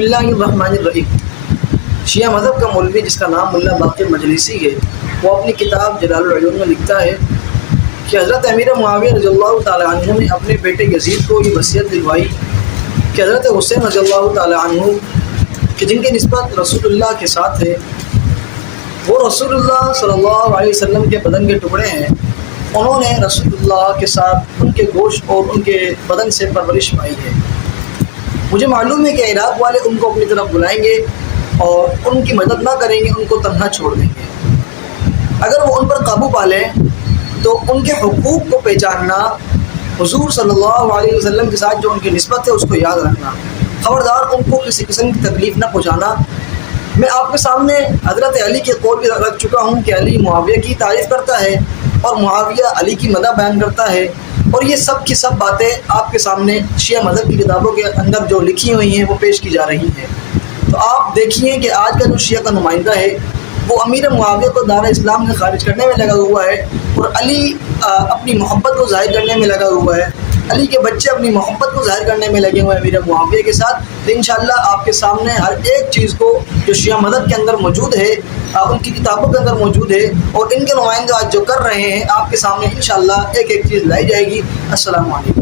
बिस्मिल्लाहिर्रहमानिर्रहीम। शिया मज़हब का मौलवी जिसका नाम मुल्ला बाक़िर मजलिसी है, वो अपनी किताब जलालुल उलूम में लिखता है कि हज़रत अमीर मुआविया रज़ियल्लाहु ताला अन्हु ने अपने बेटे यज़ीद को ये वसीयत दिलवाई कि हज़रत हुसैन रज़ियल्लाहु ताला अन्हु कि जिनकी निस्बत रसूलुल्लाह के साथ है, वो रसूलुल्लाह सल्लल्लाहु अलैहि वसल्लम के बदन के टुकड़े हैं। उन्होंने रसूलुल्लाह के साथ उनके गोश्त और उनके बदन से परवरिश पाई है। मुझे मालूम है कि इराक़ वाले उनको अपनी तरफ बुलाएंगे और उनकी मदद ना करेंगे, उनको तन्हा छोड़ देंगे। अगर वो उन पर काबू पा लें तो उनके हुकूक को पहचानना, हुज़ूर सल्लल्लाहु अलैहि वसल्लम के साथ जो उनकी निस्बत है उसको याद रखना, ख़बरदार उनको किसी किस्म की तकलीफ़ ना पहुँचाना। मैं आपके सामने हज़रत अली के कौल भी रख चुका हूँ कि अली मुआविया की तारीफ़ करता है और मुआविया अली की मदद बयान करता है, और ये सब की सब बातें आपके सामने शिया मज़हब की किताबों के अंदर जो लिखी हुई हैं वो पेश की जा रही हैं। तो आप देखिए कि आज का जो शिया का नुमाइंदा है वो अमीर मुआविया को दार इस्लाम से खारिज करने में लगा हुआ है, और अली अपनी मोहब्बत को ज़ाहिर करने में लगा हुआ है। अली के बच्चे अपनी मोहब्बत को ज़ाहिर करने में लगे हुए हैं अमीर मुआविया के साथ। तो इंशाअल्लाह आपके सामने हर एक चीज़ को जो शिया मज़हब के अंदर मौजूद है, उनकी किताबों के अंदर मौजूद है, और इनके नुमाइंदे आज जो कर रहे हैं आपके सामने इंशाअल्लाह एक एक चीज़ लाई जाएगी। अस्सलामु अलैकुम।